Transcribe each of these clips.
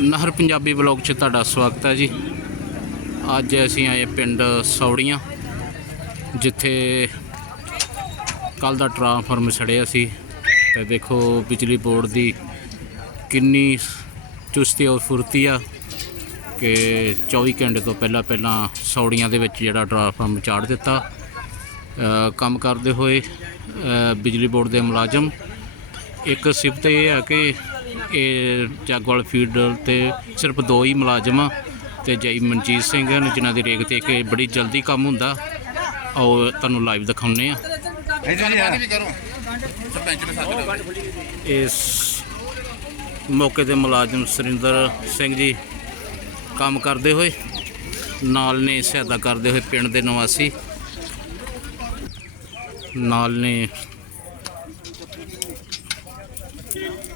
ਨਹਿਰ ਪੰਜਾਬੀ ਬਲੌਗ 'ਚ ਤੁਹਾਡਾ ਸਵਾਗਤ ਹੈ ਜੀ। ਅੱਜ ਅਸੀਂ ਆਏ ਪਿੰਡ ਸੌੜੀਆਂ, ਜਿੱਥੇ ਕੱਲ ਦਾ ਟਰਾਂਸਫਾਰਮ ਛੜਿਆ ਸੀ। ਤੇ ਦੇਖੋ ਬਿਜਲੀ ਬੋਰਡ ਦੀ ਕਿੰਨੀ ਚੁਸਤੀ ਔਰ ਫੁਰਤੀ ਆ ਕਿ 24 ਘੰਟੇ ਤੋਂ ਪਹਿਲਾਂ ਪਹਿਲਾਂ ਸੌੜੀਆਂ ਦੇ ਵਿੱਚ ਜਿਹੜਾ ਟਰਾਂਸਫਾਰਮ ਚਾੜ ਦਿੱਤਾ। ਕੰਮ ਕਰਦੇ ਹੋਏ ਬਿਜਲੀ ਬੋਰਡ ਦੇ ਮੁਲਾਜ਼ਮ। ਇੱਕ ਸਿਫਤ ਇਹ ਆ ਕਿ ਇਹ ਜਗਵਾਲ ਫੀਡ ਤੇ ਸਿਰਫ ਦੋ ਹੀ ਮੁਲਾਜ਼ਮ ਆ ਤੇ ਜਈ ਮਨਜੀਤ ਸਿੰਘ ਹਨ ਜਿਨ੍ਹਾਂ ਦੀ ਰੇਖ ਤੇ ਕਿ ਬੜੀ ਜਲਦੀ ਕੰਮ ਹੁੰਦਾ ਔਰ ਤੁਹਾਨੂੰ ਲਾਈਵ ਦਿਖਾਉਨੇ ਆ ਇਸ ਮੌਕੇ ਤੇ ਮੁਲਾਜ਼ਮ ਸੁਰਿੰਦਰ ਸਿੰਘ ਜੀ ਕੰਮ ਕਰਦੇ ਹੋਏ ਨਾਲ ਨੇ ਸਹਾਇਤਾ ਕਰਦੇ ਹੋਏ ਪਿੰਡ ਦੇ ਨਿਵਾਸੀ ਨਾਲ ਨੇ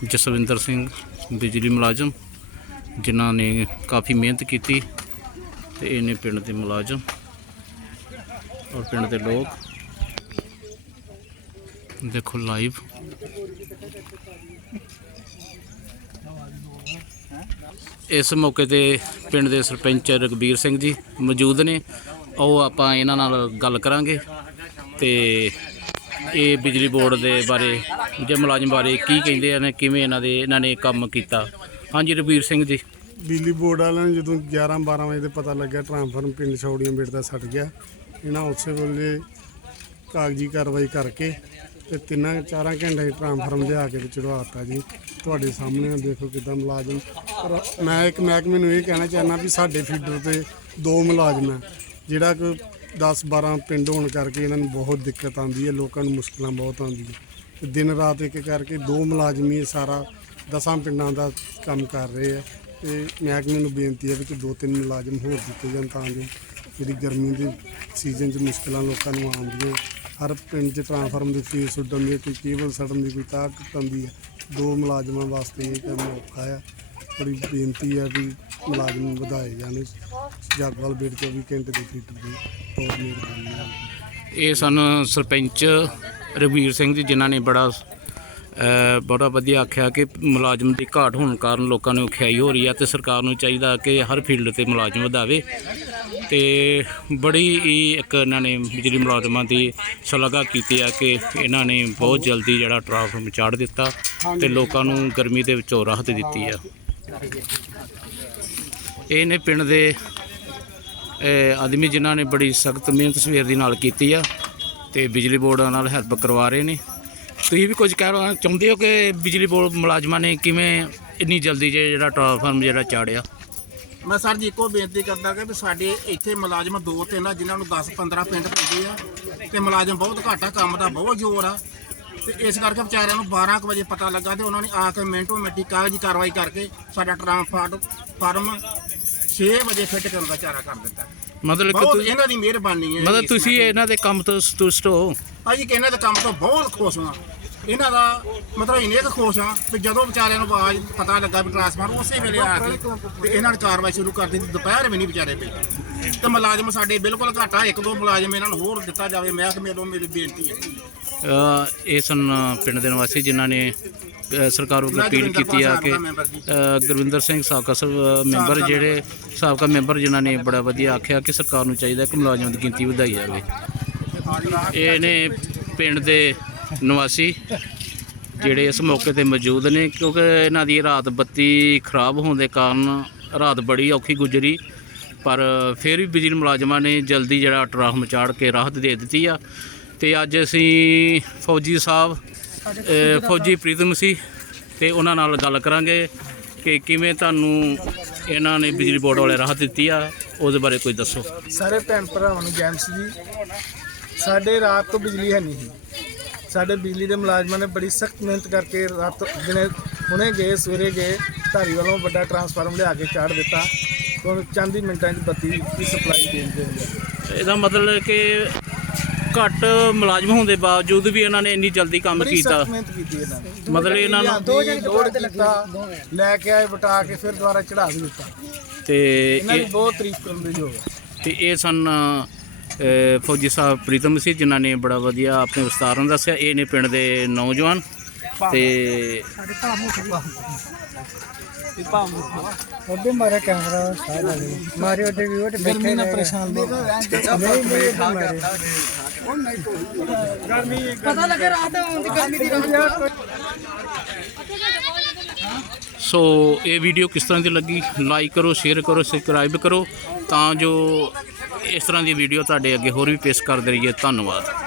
ਜਸਵਿੰਦਰ ਸਿੰਘ, ਬਿਜਲੀ ਮੁਲਾਜ਼ਮ, ਜਿਨ੍ਹਾਂ ਨੇ ਕਾਫੀ ਮਿਹਨਤ ਕੀਤੀ ਤੇ ਇਹਨੇ ਪਿੰਡ ਦੇ ਮੁਲਾਜ਼ਮ ਔਰ ਪਿੰਡ ਦੇ ਲੋਕ ਦੇਖੋ ਲਾਈਵ ਇਸ ਮੌਕੇ ਤੇ ਪਿੰਡ ਦੇ ਸਰਪੰਚ ਰਗਬੀਰ ਸਿੰਘ ਜੀ ਮੌਜੂਦ ਨੇ। ਉਹ ਆਪਾਂ ਇਹਨਾਂ ਨਾਲ ਗੱਲ ਕਰਾਂਗੇ ਤੇ ਇਹ ਬਿਜਲੀ ਬੋਰਡ ਦੇ ਬਾਰੇ ਜੇ ਮੁਲਾਜ਼ਮ ਬਾਰੇ ਕੀ ਕਹਿੰਦੇ ਨੇ ਕਿਵੇਂ ਇਹਨਾਂ ਦੇ ਇਹਨਾਂ ਨੇ ਕੰਮ ਕੀਤਾ? ਹਾਂਜੀ ਰਗਬੀਰ ਸਿੰਘ ਜੀ। ਬਿਜਲੀ ਬੋਰਡ ਵਾਲਿਆਂ ਨੂੰ ਜਦੋਂ 11 12 ਵਜੇ ਤੇ ਪਤਾ ਲੱਗਿਆ ਟ੍ਰਾਂਸਫਾਰਮ ਪਿੰਡ ਛੌੜੀਆਂ ਬੇਟ ਦਾ ਸੱਟ ਗਿਆ। ਇਹਨਾਂ ਉਸੇ ਵੇਲੇ ਕਾਗਜ਼ੀ ਕਾਰਵਾਈ ਕਰਕੇ ਤੇ ਤਿੰਨਾਂ, ਚਾਰਾਂ ਘੰਟੇ ਟ੍ਰਾਂਸਫਾਰਮ ਲਿਆ ਕੇ ਤੇ ਚੜਵਾਤਾ ਜੀ। ਤੁਹਾਡੇ ਸਾਹਮਣੇ ਆ, ਦੇਖੋ ਕਿਦਾਂ ਮੁਲਾਜ਼ਮ। ਪਰ ਮੈਂ ਇੱਕ ਮਹਿਕਮੇ ਨੂੰ ਇਹ ਕਹਿਣਾ ਚਾਹੁੰਦਾ ਵੀ ਸਾਡੇ ਫੀਡਰ ਤੇ ਦੋ ਮੁਲਾਜ਼ਮ ਹੈ ਜਿਹੜਾ ਕਿ 10 12 ਪਿੰਡ ਹੋਣ ਕਰਕੇ ਇਹਨਾਂ ਨੂੰ ਬਹੁਤ ਦਿੱਕਤ ਆਉਂਦੀ ਹੈ, ਲੋਕਾਂ ਨੂੰ ਮੁਸ਼ਕਲਾਂ ਬਹੁਤ ਆਉਂਦੀਆਂ। ਤੇ ਦਿਨ ਰਾਤ ਇੱਕ ਕਰਕੇ ਦੋ ਮੁਲਾਜ਼ਮ ਹੀ ਇਹ ਸਾਰਾ ਦਸਾਂ ਪਿੰਡਾਂ ਦਾ ਕੰਮ ਕਰ ਰਹੇ ਆ। ਤੇ ਮਹਿਕਮੇ ਨੂੰ ਬੇਨਤੀ ਹੈ ਵੀ ਕਿ ਦੋ ਤਿੰਨ ਮੁਲਾਜ਼ਮ ਹੋਰ ਦਿੱਤੇ ਜਾਣ ਤਾਂ ਜੋ ਜਿਹੜੀ ਗਰਮੀ ਦੇ ਸੀਜ਼ਨ 'ਚ ਮੁਸ਼ਕਲਾਂ ਲੋਕਾਂ ਨੂੰ ਆਉਂਦੀਆਂ। ਹਰ ਪਿੰਡ 'ਚ ਟ੍ਰਾਂਸਫਾਰਮ ਦੀ ਫੀਸ ਉੱਡਣ ਦੀ, ਕੋਈ ਕੇਬਲ ਸੜਨ ਦੀ, ਕੋਈ ਤਾਰ ਟੁੱਟਣ ਦੀ ਹੈ ਦੋ ਮੁਲਾਜ਼ਮਾਂ ਵਾਸਤੇ ਇਹ ਕੰਮ ਔਖਾ ਆ। ਬੜੀ ਬੇਨਤੀ ਹੈ ਵੀ ਮੁਲਾਜ਼ਮ ਵਧਾਏ ਜਾਣ ਜਗਵਾਲ ਬੇਟ 24 ਘੰਟੇ ਦੇ ਫੀਟਰ ਦੀ ਬਹੁਤ ਮਿਹਰਬਾਨੀ ਹੈ ਇਹ ਸਨ ਸਰਪੰਚ ਰਘਵੀਰ ਸਿੰਘ ਜੀ ਜਿਨ੍ਹਾਂ ਨੇ ਬੜਾ ਅ, ਬੜਾ ਵਧੀਆ ਆਖਿਆ ਕਿ ਮੁਲਾਜ਼ਮ ਦੀ ਘਾਟ ਹੋਣ ਕਾਰਨ ਲੋਕਾਂ ਨੂੰ ਖਿਆਈ ਹੋ ਰਹੀ ਹੈ ਤੇ ਸਰਕਾਰ ਨੂੰ ਚਾਹੀਦਾ ਕਿ ਹਰ ਫੀਲਡ ਤੇ ਮੁਲਾਜ਼ਮ ਵਧਾਵੇ ਤੇ ਬੜੀ ਹੀ ਇੱਕ ਇਹਨਾਂ ਨੇ ਬਿਜਲੀ ਮੁਲਾਜ਼ਮਾਂ ਦੀ ਸ਼ਲਾਘਾ ਕੀਤੀ ਆ ਕਿ ਇਹਨਾਂ ਨੇ ਬਹੁਤ ਜਲਦੀ ਜਿਹੜਾ ਟ੍ਰਾਂਸਫਾਰਮ ਚਾੜ ਦਿੱਤਾ ਤੇ ਲੋਕਾਂ ਨੂੰ ਗਰਮੀ ਦੇ ਵਿੱਚੋਂ ਰਾਹਤ ਦਿੱਤੀ ਆ। ਇਹ ਨੇ ਪਿੰਡ ਦੇ ਆਦਮੀ ਜਿਨ੍ਹਾਂ ਨੇ ਬੜੀ ਸਖਤ ਮਿਹਨਤ ਸਵੇਰ ਦੀ ਨਾਲ ਕੀਤੀ ਆ ਤੇ ਬਿਜਲੀ ਬੋਰਡ ਨਾਲ ਹੈਲਪ ਕਰਵਾ ਰਹੇ ਨੇ। ਤੁਸੀਂ ਵੀ ਕੁਝ ਕਹਿਣਾ ਚਾਹੁੰਦੇ ਹੋ ਕਿ ਬਿਜਲੀ ਬੋਰਡ ਮੁਲਾਜ਼ਮਾਂ ਨੇ ਕਿਵੇਂ ਇੰਨੀ ਜਲਦੀ 'ਚ ਜਿਹੜਾ ਟ੍ਰਾਂਸਫਾਰਮ ਜਿਹੜਾ ਚਾੜਿਆ? ਮੈਂ ਸਰ ਜੀ ਇੱਕੋ ਬੇਨਤੀ ਕਰਦਾ ਕਿ ਵੀ ਸਾਡੇ ਇੱਥੇ ਮੁਲਾਜ਼ਮ ਦੋ ਤਿੰਨ ਆ, ਜਿਨ੍ਹਾਂ ਨੂੰ 10 15 ਪਿੰਡ ਪੈਂਦੇ ਆ ਤੇ ਮੁਲਾਜ਼ਮ ਬਹੁਤ ਘੱਟ ਆ ਕੰਮ ਦਾ ਬਹੁਤ ਜ਼ੋਰ ਆ। ਤੇ ਇਸ ਕਰਕੇ ਵਿਚਾਰਿਆਂ ਨੂੰ 12 ਕੁ ਵਜੇ ਪਤਾ ਲੱਗਾ ਤੇ ਉਹਨਾਂ ਨੇ ਆ ਕੇ ਮਿੰਟੋ ਮਿੰਟੀ ਕਾਗਜ਼ੀ ਕਾਰਵਾਈ ਕਰਕੇ ਸਾਡਾ ਟ੍ਰਾਂਸਫਾਰਮ ਫਾਰਮ 6 ਵਜੇ ਫਿੱਟ ਕਰਨ ਦਾ ਚਾਰਾ ਕਰ ਦਿੱਤਾ। ਮਤਲਬ ਕਿ ਬਹੁਤ ਤੁਸੀਂ ਇਹਨਾਂ ਦੀ ਮਿਹਰਬਾਨੀ ਹੈ ਮਤਲਬ ਇਸ ਤੁਸੀਂ ਨਾਲ। ਇਹਨਾਂ ਦੇ ਕੰਮ ਤੋਂ ਸੰਤੁਸ਼ਟ ਹੋ? ਭਾਜੀ ਕਿ ਇਹਨਾਂ ਦੇ ਕੰਮ ਤੋਂ ਬਹੁਤ ਖੁਸ਼ ਹਾਂ। ਇਹਨਾਂ ਦਾ ਮਤਲਬ ਇੰਨੇ ਕੁ ਖੁਸ਼ ਹਾਂ ਕਿ ਜਦੋਂ ਵਿਚਾਰਿਆਂ ਨੂੰ ਆਵਾਜ਼ ਪਤਾ ਲੱਗਾ ਵੀ ਟ੍ਰਾਂਸਫਾਰਮ ਉਸੇ ਵੇਲੇ ਆ ਕੇ ਤੇ ਇਹਨਾਂ ਨੇ ਕਾਰਵਾਈ ਸ਼ੁਰੂ ਕਰ ਦਿੱਤੀ। ਦੁਪਹਿਰ ਵੀ ਨਹੀਂ ਵਿਚਾਰੇ ਪਏ। ਤੇ ਮੁਲਾਜ਼ਮ ਸਾਡੇ ਬਿਲਕੁਲ ਘੱਟ ਇੱਕ ਦੋ ਮੁਲਾਜ਼ਮ ਇਹਨਾਂ ਨੂੰ ਹੋਰ ਦਿੱਤਾ ਜਾਵੇ ਮੈਂ ਮੇਲੋਂ ਮੇਰੀ ਬੇਨਤੀ ਹੈ। ਇਹ ਸਨ ਪਿੰਡ ਦੇ ਨਿਵਾਸੀ ਜਿਨ੍ਹਾਂ ਨੇ ਸਰਕਾਰ ਵੱਲੋਂ ਅਪੀਲ ਕੀਤੀ ਆ ਕਿ ਗੁਰਵਿੰਦਰ ਸਿੰਘ ਸਾਬਕਾ ਮੈਂਬਰ ਜਿਹੜੇ ਸਾਬਕਾ ਮੈਂਬਰ ਜਿਨ੍ਹਾਂ ਨੇ ਬੜਾ ਵਧੀਆ ਆਖਿਆ ਕਿ ਸਰਕਾਰ ਨੂੰ ਚਾਹੀਦਾ ਕਿ ਮੁਲਾਜ਼ਮਾਂ ਦੀ ਗਿਣਤੀ ਵਧਾਈ ਜਾਵੇ। ਇਹ ਨੇ ਪਿੰਡ ਦੇ ਨਿਵਾਸੀ ਜਿਹੜੇ ਇਸ ਮੌਕੇ ਤੇ ਮੌਜੂਦ ਨੇ ਕਿਉਂਕਿ ਇਹਨਾਂ ਦੀ ਰਾਤ ਬੱਤੀ ਖਰਾਬ ਹੋਣ ਦੇ ਕਾਰਨ ਰਾਤ ਬੜੀ ਔਖੀ ਗੁਜ਼ਰੀ ਪਰ ਫਿਰ ਵੀ ਬਿਜਲੀ ਮੁਲਾਜ਼ਮਾਂ ਨੇ ਜਲਦੀ ਜਿਹੜਾ ਟਰਾਫ ਚਾੜ ਕੇ ਰਾਹਤ ਦੇ ਦਿੱਤੀ ਆ। ਤੇ ਅੱਜ ਅਸੀਂ ਫੌਜੀ ਸਾਹਿਬ ਫੌਜੀ ਪ੍ਰੀਤਮ ਸੀ ਤੇ ਉਹਨਾਂ ਨਾਲ ਗੱਲ ਕਰਾਂਗੇ ਕਿ ਕਿਵੇਂ ਤੁਹਾਨੂੰ ਇਹਨਾਂ ਨੇ ਬਿਜਲੀ ਬੋਰਡ ਵਾਲੇ ਰਾਹਤ ਦਿੱਤੀ ਆ ਉਹਦੇ ਬਾਰੇ ਕੁਝ ਦੱਸੋ। ਸਾਰੇ ਭੈਣ ਭਰਾਵਾਂ ਨੂੰ ਜੈਮਸ ਜੀ ਸਾਡੇ ਰਾਤ ਤੋਂ ਬਿਜਲੀ ਹੈ ਨਹੀਂ। ਸਾਡੇ ਬਿਜਲੀ ਦੇ ਮੁਲਾਜ਼ਮਾਂ ਨੇ ਬੜੀ ਸਖਤ ਮਿਹਨਤ ਕਰਕੇ ਰਾਤ ਦਿਨੇ ਹੁਣੇ ਗਏ ਸਵੇਰੇ ਗਏ ਧਾਰੀ ਵੱਲੋਂ ਵੱਡਾ ਟਰਾਂਸਫਾਰਮ ਲਿਆ ਕੇ ਚਾੜ ਦਿੱਤਾ। ਤੋਂ ਚੰਦ ਹੀ ਮਿੰਟਾਂ 'ਚ ਬੱਤੀ ਦੀ ਸਪਲਾਈ ਦੇ ਦਿੰਦੇ ਇਹਦਾ ਮਤਲਬ ਕਿ ਘੱਟ ਮੁਲਾਜ਼ਮ ਹੋਣ ਦੇ ਬਾਵਜੂਦ ਵੀ ਇਹਨਾਂ ਨੇ ਇੰਨੀ ਜਲਦੀ ਕੰਮ ਬੜੀ ਕੀਤਾ। ਸਖਤ ਮਿਹਨਤ ਕੀਤੀ ਇਹਨਾਂ ਨੇ। ਮਤਲਬ ਇਹਨਾਂ ਨੂੰ ਦੋ ਜਣ ਲੋਡ ਕੀਤਾ ਲੈ ਕੇ ਆਏ ਬਟਾ ਕੇ ਫਿਰ ਦੁਬਾਰਾ ਚੜਾ ਵੀ ਦਿੱਤਾ। ਤੇ ਇਹਨਾਂ ਦੀ ਇਹ ਬਹੁਤ ਤਾਰੀਫ ਕਰਨ ਦੇ ਯੋਗ ਹੈ ਤੇ ਇਹ ਸਨ ਅ, ਫੌਜੀ ਸਾਹਿਬ ਪ੍ਰੀਤਮ ਸੀ ਜਿਨ੍ਹਾਂ ਨੇ ਬੜਾ ਵਧੀਆ ਆਪਣੇ ਵਿਸਤਾਰ ਨਾਲ ਦੱਸਿਆ। ਇਹ ਨੇ ਪਿੰਡ ਦੇ ਨੌਜਵਾਨ। ਤੇ ਉਹਦੇ ਮਾਰੇ ਕੈਮਰਾ ਸਾਰਾ ਮਾਰੇ ਉਹਦੇ ਵੀ ਉਹਦੇ ਗਰਮੀ ਨਾਲ ਪਰੇਸ਼ਾਨ ਨਹੀਂ ਨਹੀਂ ਉਹਦੇ ਮਾਰੇ ਸੋ ਇਹ ਵੀਡੀਓ ਕਿਸ ਤਰ੍ਹਾਂ ਦੀ ਲੱਗੀ? ਲਾਈਕ ਕਰੋ ਸ਼ੇਅਰ ਕਰੋ ਸਬਸਕ੍ਰਾਈਬ ਕਰੋ। ਤਾਂ ਜੋ ਇਸ ਤਰ੍ਹਾਂ ਦੀ ਵੀਡੀਓ ਤੁਹਾਡੇ ਅੱਗੇ ਹੋਰ ਵੀ ਪੇਸ਼ ਕਰਦੇ ਰਹੀਏ। ਧੰਨਵਾਦ।